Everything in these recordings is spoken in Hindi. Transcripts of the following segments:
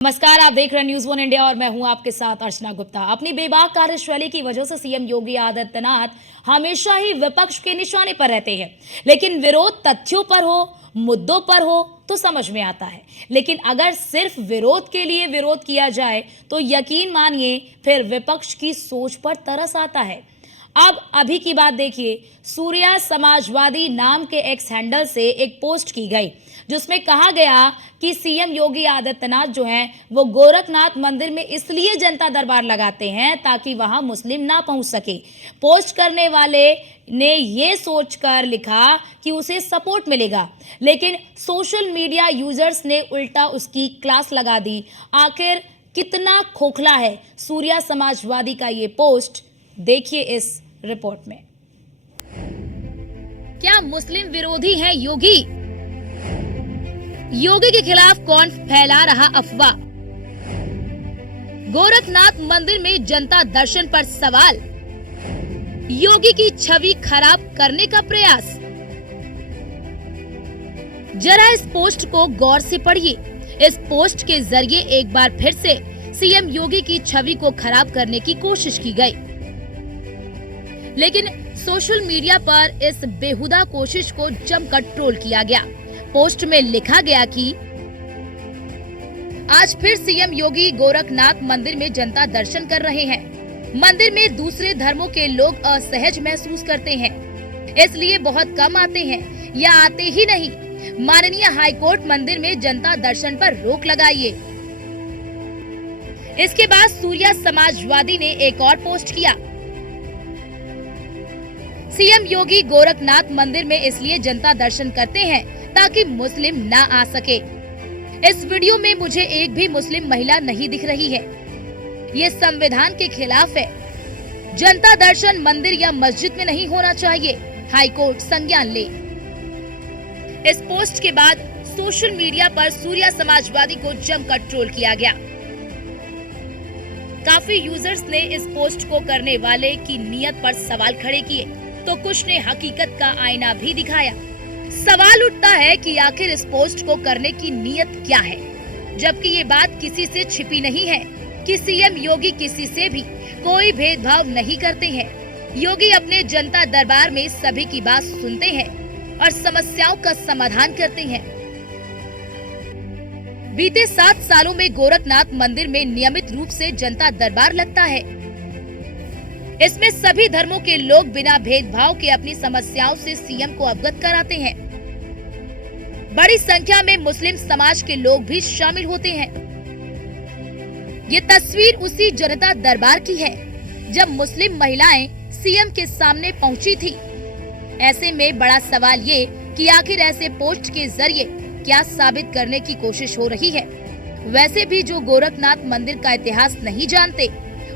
नमस्कार, आप देख रहे हैं न्यूज वन इंडिया और मैं हूं आपके साथ अर्चना गुप्ता। अपनी बेबाक कार्यशैली की वजह से सीएम योगी आदित्यनाथ हमेशा ही विपक्ष के निशाने पर रहते हैं, लेकिन विरोध तथ्यों पर हो, मुद्दों पर हो तो समझ में आता है। लेकिन अगर सिर्फ विरोध के लिए विरोध किया जाए तो यकीन मानिए फिर विपक्ष की सोच पर तरस आता है। अब अभी की बात देखिए, सूर्या समाजवादी नाम के एक्स हैंडल से एक पोस्ट की गई जिसमें कहा गया कि सीएम योगी आदित्यनाथ जो हैं वो गोरखनाथ मंदिर में इसलिए जनता दरबार लगाते हैं ताकि वहां मुस्लिम ना पहुंच सके। पोस्ट करने वाले ने ये सोचकर लिखा कि उसे सपोर्ट मिलेगा, लेकिन सोशल मीडिया यूजर्स ने उल्टा उसकी क्लास लगा दी। आखिर कितना खोखला है सूर्या समाजवादी का ये पोस्ट, देखिए इस रिपोर्ट में। क्या मुस्लिम विरोधी है योगी? योगी के खिलाफ कौन फैला रहा अफवाह? गोरखनाथ मंदिर में जनता दर्शन पर सवाल, योगी की छवि खराब करने का प्रयास। जरा इस पोस्ट को गौर से पढ़िए। इस पोस्ट के जरिए एक बार फिर से सीएम योगी की छवि को खराब करने की कोशिश की गई, लेकिन सोशल मीडिया पर इस बेहुदा कोशिश को जमकर ट्रोल किया गया। पोस्ट में लिखा गया कि आज फिर सीएम योगी गोरखनाथ मंदिर में जनता दर्शन कर रहे हैं। मंदिर में दूसरे धर्मों के लोग असहज महसूस करते हैं, इसलिए बहुत कम आते हैं या आते ही नहीं। माननीय हाईकोर्ट मंदिर में जनता दर्शन पर रोक लगाइए। इसके बाद सूर्या समाजवादी ने एक और पोस्ट किया। सीएम योगी गोरखनाथ मंदिर में इसलिए जनता दर्शन करते हैं ताकि मुस्लिम ना आ सके। इस वीडियो में मुझे एक भी मुस्लिम महिला नहीं दिख रही है। ये संविधान के खिलाफ है। जनता दर्शन मंदिर या मस्जिद में नहीं होना चाहिए। हाईकोर्ट संज्ञान ले। इस पोस्ट के बाद सोशल मीडिया पर सूर्या समाजवादी को जमकर ट्रोल किया गया। काफी यूजर्स ने इस पोस्ट को करने वाले की नियत पर सवाल खड़े किए तो कुछ ने हकीकत का आईना भी दिखाया। सवाल उठता है कि आखिर इस पोस्ट को करने की नियत क्या है, जबकि ये बात किसी से छिपी नहीं है कि सीएम योगी किसी से भी कोई भेदभाव नहीं करते हैं। योगी अपने जनता दरबार में सभी की बात सुनते हैं और समस्याओं का समाधान करते हैं। बीते 7 सालों में गोरखनाथ मंदिर में नियमित रूप से जनता दरबार लगता है। इसमें सभी धर्मों के लोग बिना भेदभाव के अपनी समस्याओं से सीएम को अवगत कराते हैं। बड़ी संख्या में मुस्लिम समाज के लोग भी शामिल होते हैं। ये तस्वीर उसी जनता दरबार की है जब मुस्लिम महिलाएं सीएम के सामने पहुंची थी। ऐसे में बड़ा सवाल ये कि आखिर ऐसे पोस्ट के जरिए क्या साबित करने की कोशिश हो रही है। वैसे भी जो गोरखनाथ मंदिर का इतिहास नहीं जानते,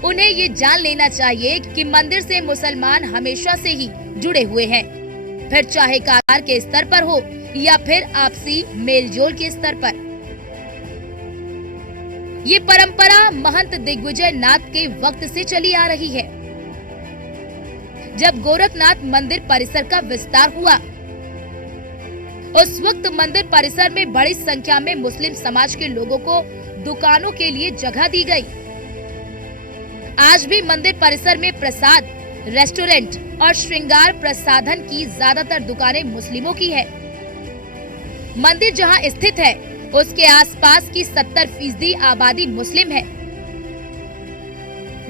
उन्हें ये जान लेना चाहिए कि मंदिर से मुसलमान हमेशा से ही जुड़े हुए हैं, फिर चाहे कार के स्तर पर हो या फिर आपसी मेलजोल के स्तर पर। ये परंपरा महंत दिग्विजय नाथ के वक्त से चली आ रही है। जब गोरखनाथ मंदिर परिसर का विस्तार हुआ, उस वक्त मंदिर परिसर में बड़ी संख्या में मुस्लिम समाज के लोगों को दुकानों के लिए जगह दी गई। आज भी मंदिर परिसर में प्रसाद, रेस्टोरेंट और श्रृंगार प्रसाधन की ज्यादातर दुकानें मुस्लिमों की है। मंदिर जहां स्थित है उसके आसपास की 70% आबादी मुस्लिम है।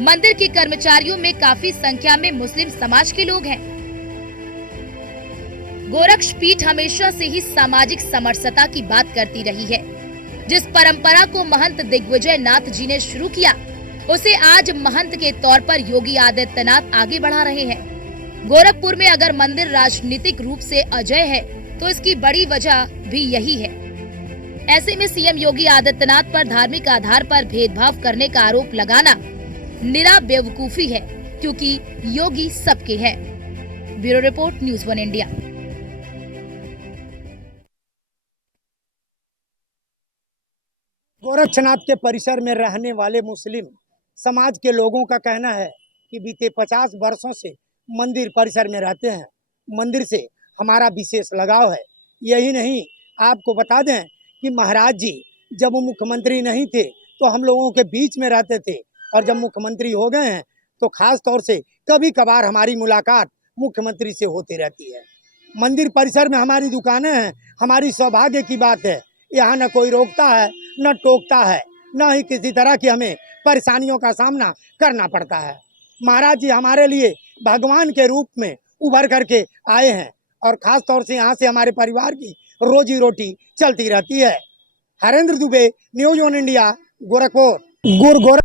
मंदिर के कर्मचारियों में काफी संख्या में मुस्लिम समाज के लोग हैं। गोरक्ष पीठ हमेशा से ही सामाजिक समरसता की बात करती रही है। जिस परंपरा को महंत दिग्विजय नाथ जी ने शुरू किया, उसे आज महंत के तौर पर योगी आदित्यनाथ आगे बढ़ा रहे हैं। गोरखपुर में अगर मंदिर राजनीतिक रूप से अजय है तो इसकी बड़ी वजह भी यही है। ऐसे में सीएम योगी आदित्यनाथ पर धार्मिक आधार पर भेदभाव करने का आरोप लगाना निरा बेवकूफी है, क्योंकि योगी सबके हैं। Bureau report, news one India. Gorakshnath के परिसर में रहने वाले मुस्लिम समाज के लोगों का कहना है कि बीते 50 वर्षों से मंदिर परिसर में रहते हैं। मंदिर से हमारा विशेष लगाव है। यही नहीं, आपको बता दें कि महाराज जी जब वो मुख्यमंत्री नहीं थे तो हम लोगों के बीच में रहते थे, और जब मुख्यमंत्री हो गए हैं तो खास तौर से कभी कभार हमारी मुलाकात मुख्यमंत्री से होती रहती है। मंदिर परिसर में हमारी दुकानें हैं, हमारी सौभाग्य की बात है। यहाँ न कोई रोकता है, न टोकता है, न ही किसी तरह की हमें परेशानियों का सामना करना पड़ता है। महाराज जी हमारे लिए भगवान के रूप में उभर करके आए हैं, और खास तौर से यहाँ से हमारे परिवार की रोजी रोटी चलती रहती है। Harendra Dubey, news one India, Gorakhpur. Gorakh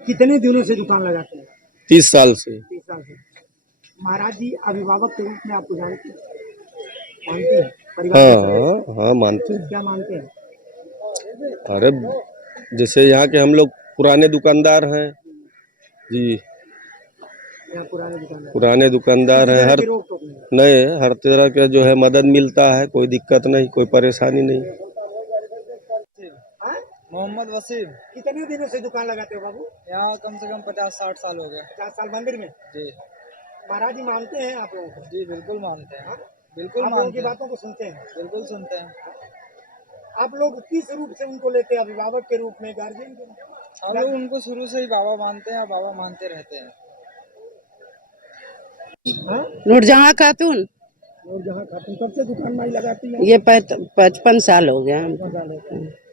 कितने दिनों से दुकान लगाते हैं? 30 साल से। 30 साल से। महाराज जी अभिभावक के रूप में आपको जानते हैं, मानते हैं? परिवार के सदस्य? हाँ मानते हैं। क्या मानते हैं? अरे जैसे यहाँ के हम लोग पुराने दुकानदार हैं जी, यहाँ पुराने दुकानदार हैं। हर रोक टोक नहीं। नए हर तरह का जो है मदद मिलता है, कोई दिक्कत नहीं, कोई परेशानी नहीं। हाँ? मोहम्मद वसीम, कितने दिनों से दुकान लगाते हो बाबू? यहाँ कम से कम 50-60 साल हो गए। 50 साल मंदिर में। जी महाराज जी मानते हैं आप लोगों को? जी बिल्कुल मानते हैं, हाँ? बिल्कुल आप लोगों मानते की हैं, बातों को सुनते हैं? बिल्कुल सुनते हैं। आप लोग किस रूप से उनको लेते हैं? अभिभावक के रूप में, गार्जियन के रूप में? हम लोग उनको शुरू से ही बाबा मानते हैं और बाबा मानते रहते हैं। हाँ? नूरजहां खातून, और जहाँ खाते कब से दुकान माई लगाती है? ये 55 साल हो गया हमको।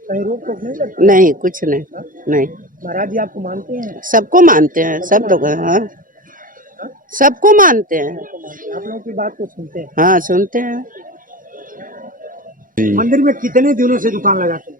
कहीं रोक टोक नहीं लगती? नहीं, कुछ नहीं, नहीं। महाराज जी आपको मानते हैं? सबको मानते हैं, सब लोग। हाँ, सबको मानते हैं। आप लोगों की बात को सुनते हैं? हाँ, सुनते हैं। मंदिर में कितने दिनों से दुकान लगाते हैं?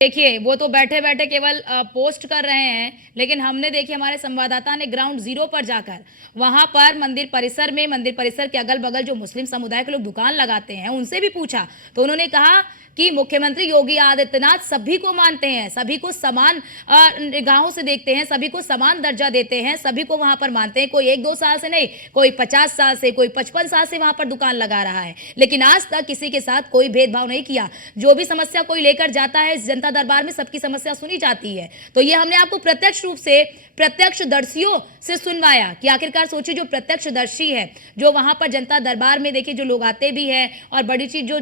देखिए वो तो बैठे बैठे केवल पोस्ट कर रहे हैं, लेकिन हमने देखिए हमारे संवाददाता ने ग्राउंड जीरो पर जाकर वहां पर मंदिर परिसर के अगल बगल जो मुस्लिम समुदाय के लोग दुकान लगाते हैं उनसे भी पूछा, तो उन्होंने कहा कि मुख्यमंत्री योगी आदित्यनाथ सभी को मानते हैं, सभी को समान निगाहों से देखते हैं, सभी को समान दर्जा देते हैं, सभी को वहां पर मानते हैं। कोई 1-2 साल से नहीं, कोई 50 साल से, कोई 55 साल से वहां पर दुकान लगा रहा है, लेकिन आज तक किसी के साथ कोई भेदभाव नहीं किया। जो भी समस्या कोई लेकर जाता है इस जनता दरबार में सबकी समस्या सुनी जाती है। तो ये हमने आपको प्रत्यक्ष रूप से प्रत्यक्षदर्शियों से सुनवाया कि आखिरकार सोचिए जो प्रत्यक्षदर्शी है, जो वहां पर जनता दरबार में देखिए जो लोग आते भी हैं, और बड़ी चीज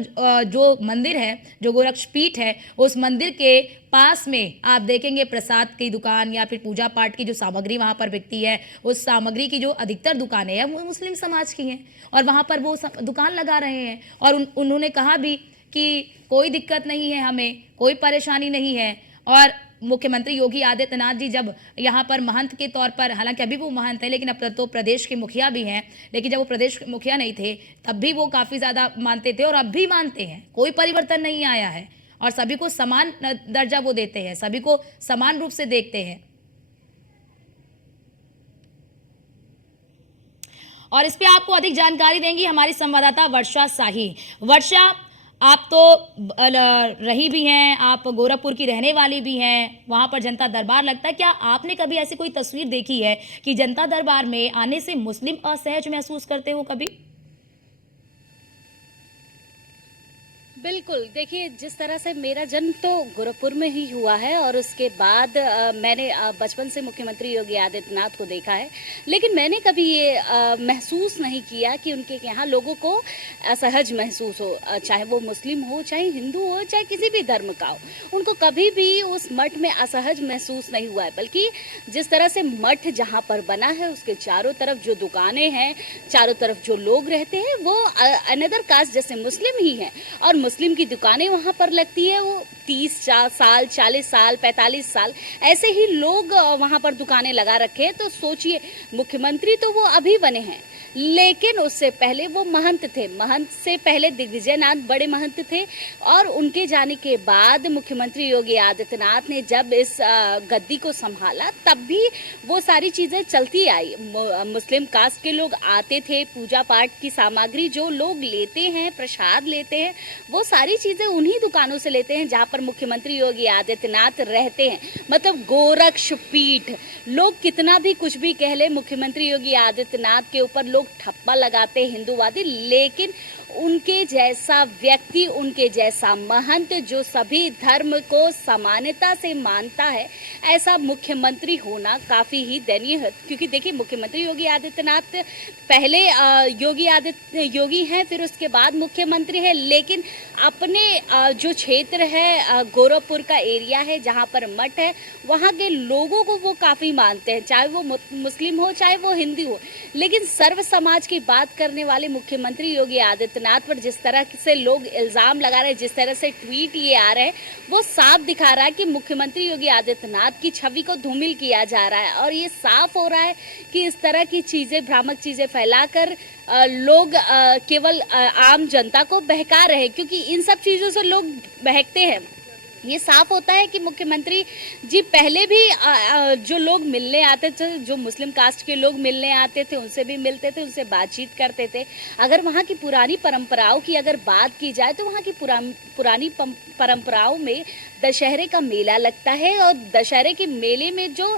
जो मंदिर है, जो गोरक्षपीठ है, उस मंदिर के पास में आप देखेंगे प्रसाद की दुकान या फिर पूजा पाठ की जो सामग्री वहां पर बिकती है, उस सामग्री की जो अधिकतर दुकानें हैं वो मुस्लिम समाज की हैं, और वहां पर वो दुकान लगा रहे हैं। और उन्होंने कहा भी कि कोई दिक्कत नहीं है, हमें कोई परेशानी नहीं है। और मुख्यमंत्री योगी आदित्यनाथ जी जब यहाँ पर महंत के तौर पर, हालांकि अभी वो महंत है लेकिन अब तो प्रदेश के मुखिया भी हैं, लेकिन जब वो प्रदेश के मुखिया नहीं थे तब भी वो काफ़ी ज़्यादा मानते थे और अब भी मानते हैं। कोई परिवर्तन नहीं आया है और सभी को समान दर्जा वो देते हैं, सभी को समान रूप से देखते हैं। और इस पे आपको अधिक जानकारी देंगी हमारी संवाददाता वर्षा शाही। वर्षा, आप तो रही भी हैं, आप गोरखपुर की रहने वाली भी हैं, वहाँ पर जनता दरबार लगता है, क्या आपने कभी ऐसी कोई तस्वीर देखी है कि जनता दरबार में आने से मुस्लिम असहज महसूस करते हो कभी? बिल्कुल, देखिए जिस तरह से मेरा जन्म तो गोरखपुर में ही हुआ है और उसके बाद मैंने बचपन से मुख्यमंत्री योगी आदित्यनाथ को देखा है, लेकिन मैंने कभी ये महसूस नहीं किया कि उनके यहाँ लोगों को असहज महसूस हो, चाहे वो मुस्लिम हो, चाहे हिंदू हो, चाहे किसी भी धर्म का हो, उनको कभी भी उस मठ में असहज महसूस नहीं हुआ है। बल्कि जिस तरह से मठ जहाँ पर बना है उसके चारों तरफ जो दुकानें हैं, चारों तरफ जो लोग रहते हैं वो अनदर कास्ट जैसे मुस्लिम ही हैं, और मुस्लिम की दुकानें वहाँ पर लगती है। वो 30 साल, 40 साल, 45 साल ऐसे ही लोग वहाँ पर दुकानें लगा रखे हैं। तो सोचिए, मुख्यमंत्री तो वो अभी बने हैं, लेकिन उससे पहले वो महंत थे। महंत से पहले दिग्विजयनाथ बड़े महंत थे, और उनके जाने के बाद मुख्यमंत्री योगी आदित्यनाथ ने जब इस गद्दी को संभाला तब भी वो सारी चीज़ें चलती आई। मुस्लिम कास्ट के लोग आते थे, पूजा पाठ की सामग्री जो लोग लेते हैं, प्रसाद लेते हैं, वो सारी चीज़ें उन्हीं दुकानों से लेते हैं जहाँ पर मुख्यमंत्री योगी आदित्यनाथ रहते हैं। मतलब गोरक्षपीठ, लोग कितना भी कुछ भी कह ले, मुख्यमंत्री योगी आदित्यनाथ के ऊपर लोग ठप्पा लगाते हैं हिंदूवादी, लेकिन उनके जैसा व्यक्ति, उनके जैसा महंत जो सभी धर्म को समानता से मानता है, ऐसा मुख्यमंत्री होना काफ़ी ही दयनीय है। क्योंकि देखिए, मुख्यमंत्री योगी आदित्यनाथ पहले योगी हैं, फिर उसके बाद मुख्यमंत्री है, लेकिन अपने जो क्षेत्र है, गोरखपुर का एरिया है जहाँ पर मठ है, वहाँ के लोगों को वो काफ़ी मानते हैं, चाहे वो मुस्लिम हो चाहे वो हिंदू हो। लेकिन सर्व समाज की बात करने वाले मुख्यमंत्री योगी आदित्यनाथ पर जिस तरह से लोग इल्ज़ाम लगा रहे हैं, जिस तरह से ट्वीट ये आ रहे हैं, वो साफ दिखा रहा है कि मुख्यमंत्री योगी आदित्यनाथ की छवि को धूमिल किया जा रहा है। और ये साफ हो रहा है कि इस तरह की चीज़ें, भ्रामक चीज़ें फैलाकर लोग केवल आम जनता को बहका रहे हैं, क्योंकि इन सब चीज़ों से लोग बहकते हैं। ये साफ होता है कि मुख्यमंत्री जी पहले भी जो लोग मिलने आते थे, जो मुस्लिम कास्ट के लोग मिलने आते थे, उनसे भी मिलते थे, उनसे बातचीत करते थे। अगर वहाँ की पुरानी परंपराओं की अगर बात की जाए तो वहाँ की पुरानी परंपराओं में दशहरे का मेला लगता है, और दशहरे के मेले में जो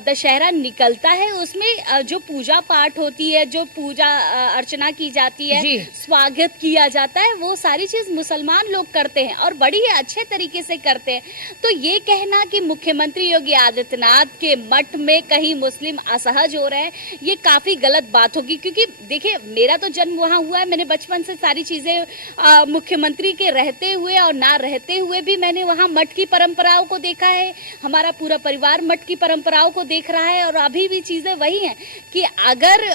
दशहरा निकलता है उसमें जो पूजा पाठ होती है, जो पूजा अर्चना की जाती है, स्वागत किया जाता है, वो सारी चीज़ मुसलमान लोग करते हैं और बड़ी ही अच्छे तरीके से करते हैं। तो ये कहना कि मुख्यमंत्री योगी आदित्यनाथ के मठ में कहीं मुस्लिम असहज हो रहे हैं, ये काफ़ी गलत बात होगी। क्योंकि देखिए, मेरा तो जन्म वहाँ हुआ है, मैंने बचपन से सारी चीज़ें मुख्यमंत्री के रहते हुए और ना रहते हुए भी मैंने वहाँ मठ की परंपराओं को देखा है। हमारा पूरा परिवार मठ की परंपराओं को देख रहा है, और अभी भी चीज़ें वही हैं कि अगर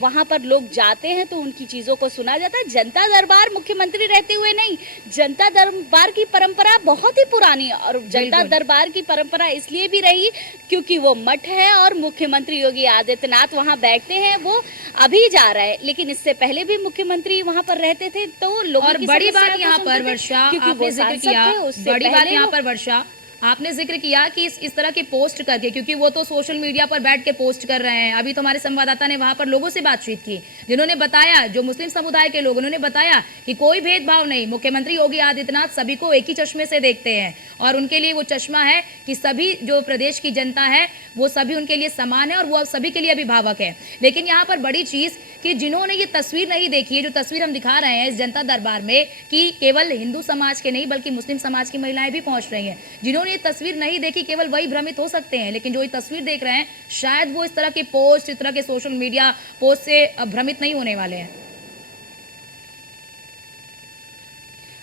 वहाँ पर लोग जाते हैं तो उनकी चीज़ों को सुना जाता है। जनता दरबार मुख्यमंत्री रहते हुए नहीं, जनता दरबार की परंपरा बहुत ही पुरानी है, और जनता दरबार की परंपरा इसलिए भी रही क्योंकि वो मठ है और मुख्यमंत्री योगी आदित्यनाथ वहाँ बैठते हैं। वो अभी जा रहा है, लेकिन इससे पहले भी मुख्यमंत्री वहाँ पर रहते थे। तो लोगों की बड़ी बात समस्या यहाँ को पर सुनते थे, वर्षा क्योंकि आपने वो जिक्र सांसद किया, थे, उससे बड़ी बात पहले यहाँ वो- पर वर्षा आपने जिक्र किया कि इस तरह के पोस्ट करके, क्योंकि वो तो सोशल मीडिया पर बैठ के पोस्ट कर रहे हैं। अभी तो हमारे संवाददाता ने वहां पर लोगों से बातचीत की, जिन्होंने बताया, जो मुस्लिम समुदाय के लोग, उन्होंने बताया कि कोई भेदभाव नहीं, मुख्यमंत्री योगी आदित्यनाथ सभी को एक ही चश्मे से देखते हैं, और उनके लिए वो चश्मा है कि सभी जो प्रदेश की जनता है वो सभी उनके लिए समान है और वो सभी के लिए अभिभावक है। लेकिन यहाँ पर बड़ी चीज कि जिन्होंने ये तस्वीर नहीं देखी है, जो तस्वीर हम दिखा रहे हैं इस जनता दरबार में, कि केवल हिंदू समाज के नहीं बल्कि मुस्लिम समाज की महिलाएं भी पहुंच रही हैं, जिन्होंने ये तस्वीर नहीं देखी केवल वही भ्रमित हो सकते हैं। लेकिन जो ये तस्वीर देख रहे हैं, शायद वो इस तरह के पोस्ट, इस तरह के सोशल मीडिया पोस्ट से भ्रमित नहीं होने वाले हैं।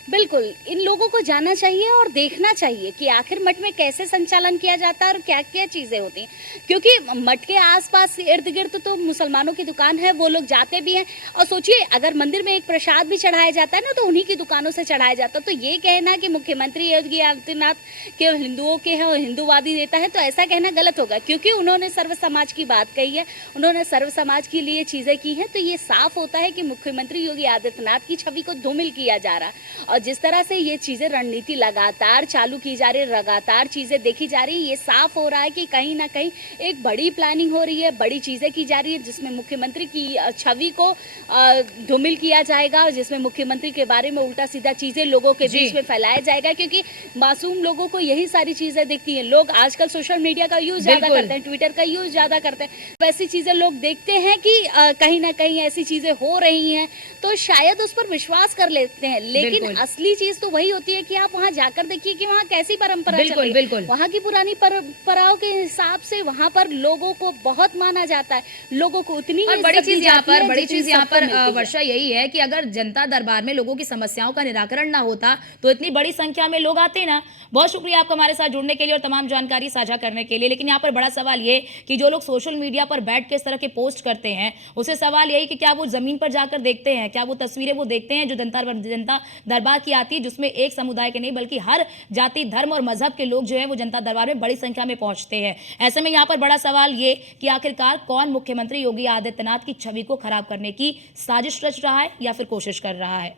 बिल्कुल, इन लोगों को जानना चाहिए और देखना चाहिए कि आखिर मठ में कैसे संचालन किया जाता है और क्या क्या चीज़ें होती हैं। क्योंकि मठ के आसपास इर्द गिर्द तो मुसलमानों की दुकान है, वो लोग जाते भी हैं। और सोचिए, अगर मंदिर में एक प्रसाद भी चढ़ाया जाता है ना, तो उन्हीं की दुकानों से चढ़ाया जाता है। तो ये कहना कि मुख्यमंत्री योगी आदित्यनाथ केवल हिंदुओं के हैं और हिंदूवादी नेता है, तो ऐसा कहना गलत होगा। क्योंकि उन्होंने सर्व समाज की बात कही है, उन्होंने सर्व समाज के लिए चीज़ें की हैं। तो ये साफ होता है कि मुख्यमंत्री योगी आदित्यनाथ की छवि को धूमिल किया जा रहा है। और जिस तरह से ये चीज़ें, रणनीति लगातार चालू की जा रही है, लगातार चीज़ें देखी जा रही है, ये साफ हो रहा है कि कहीं ना कहीं एक बड़ी प्लानिंग हो रही है, बड़ी चीज़ें की जा रही है, जिसमें मुख्यमंत्री की छवि को धूमिल किया जाएगा, और जिसमें मुख्यमंत्री के बारे में उल्टा सीधा चीज़ें लोगों के बीच में फैलाया जाएगा। क्योंकि मासूम लोगों को यही सारी चीज़ें दिखती हैं। लोग आजकल सोशल मीडिया का यूज़ ज़्यादा करते हैं, ट्विटर का यूज़ ज़्यादा करते हैं, वैसी चीज़ें लोग देखते हैं कि कहीं ना कहीं ऐसी चीज़ें हो रही हैं, तो शायद उस पर विश्वास कर लेते हैं। लेकिन असली चीज तो वही होती है कि आप वहाँ जाकर देखिए कि वहाँ कैसी परंपरा चल रही है। वहाँ की पुरानी परंपराओं के हिसाब से वहाँ पर लोगों को बहुत माना जाता है, लोगों को उतनी और बड़ी चीज यहाँ पर वर्षा यही है कि अगर जनता दरबार में लोगों की समस्याओं का निराकरण ना होता तो इतनी बड़ी संख्या में लोग आते ना। बहुत शुक्रिया आपका हमारे साथ जुड़ने के लिए और तमाम जानकारी साझा करने के लिए। लेकिन यहाँ पर बड़ा सवाल ये कि जो लोग सोशल मीडिया पर बैठ के इस तरह के पोस्ट करते हैं, उससे सवाल यही कि क्या वो जमीन पर जाकर देखते हैं, क्या वो तस्वीरें वो देखते हैं जो जनता दरबार की आती है, जिसमें एक समुदाय के नहीं बल्कि हर जाति, धर्म और मजहब के लोग जो है वो जनता दरबार में बड़ी संख्या में पहुंचते हैं। ऐसे में यहाँ पर बड़ा सवाल ये कि आखिरकार कौन मुख्यमंत्री योगी आदित्यनाथ की छवि को खराब करने की साजिश रच रहा है या फिर कोशिश कर रहा है।